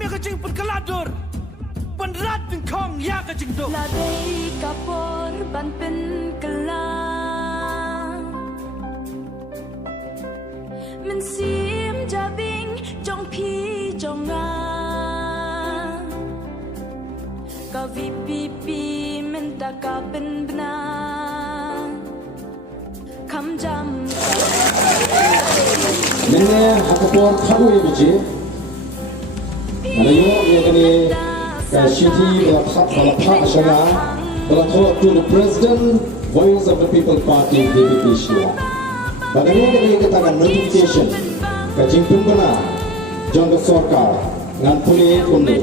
ya ke Jing pun keladur. Penrat kong ya ke Jing do. Ladai kapor ban pen kelang. Men sim jabing jong pi jong ngang. Ka vi pi men ta ka ben benang. Kam jam. Mene hakapor khabu ye biji. Alayo ye kani Shiti Balapha Ashara Balatho to the President, Voice of the People Party, DPP Shia. Bagaimana kita akan notification ke Jing Kumbana, John Sorkar, dan Puli Kundu.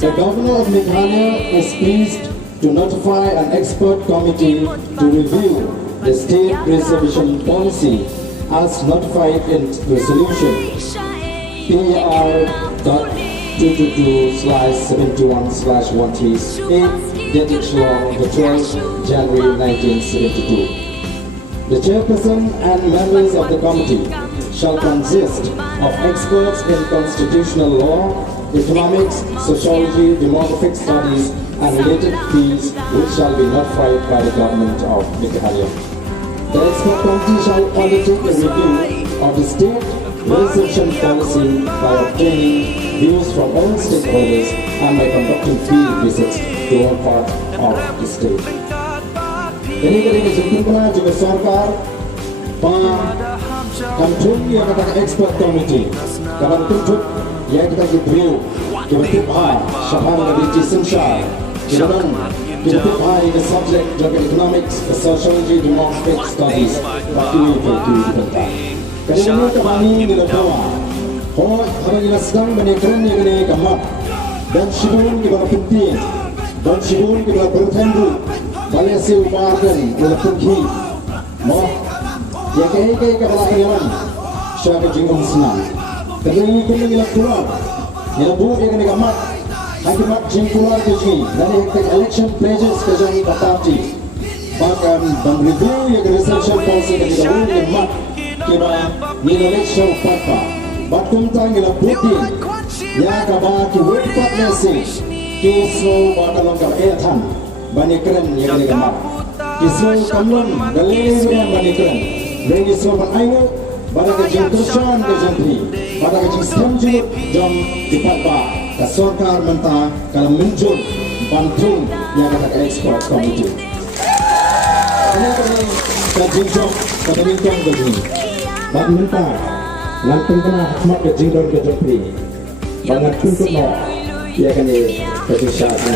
The Governor of Meghalaya is pleased to notify an expert committee to review the state preservation policy as notified in Resolution PAR.222/71/138 dated the 12th January 1972. The chairperson and members of the committee shall consist of experts in constitutional law, economics, sociology, demographic studies, and related fields, which shall be notified by the government of Meghalaya. The expert committee shall undertake a review of the state preservation policy by obtaining views from all stakeholders and by conducting field visits to all parts of the state. Ini kali Jingkumpana juga Sarkar Kantung yang kata expert committee kawan tuntut yang kita review kita tibha shah dari shah kita tibha in the subject of economics, sociology, demographic studies bagi itu dibentak. Kerana kami di Lampau, hari ini sedang menikmati ini kamar dan sibuk di bawah Pyntian dan sibuk di bawah bertemu Malaysia Arden di Pyntian. Mau ya kaya kepala kawan shah Jing senang. Kerana ini kami di Lampau, di Lampau yang ini kamar, hakimat Jing keluar ke Jing dan election pledges ke Jing parti. Bahkan review yang reception policy ke Jing kamar. Kira Indonesia Papa Batum Tanggila Putin Ya Kaba Ki Wetpat Message Ki Slow Batalongkar Etan Bani Keren Yang Negama Ki Slow Kamlun Galere Yang Bani Keren Rengi Slow Banayu Bada Kajing Tersan Kajangpi Bada Kajing Stemju Jom Dipatba Kasorkar Mentah Kalau Menjun Bantung Yang Kata Export Committee Ini Kajing Jom Kajing Jom Kajing Bagi mentah, langsung kena hikmat ke Jing dan ke Jepri. Bangat tuntut no, ia akan dikasih syarat.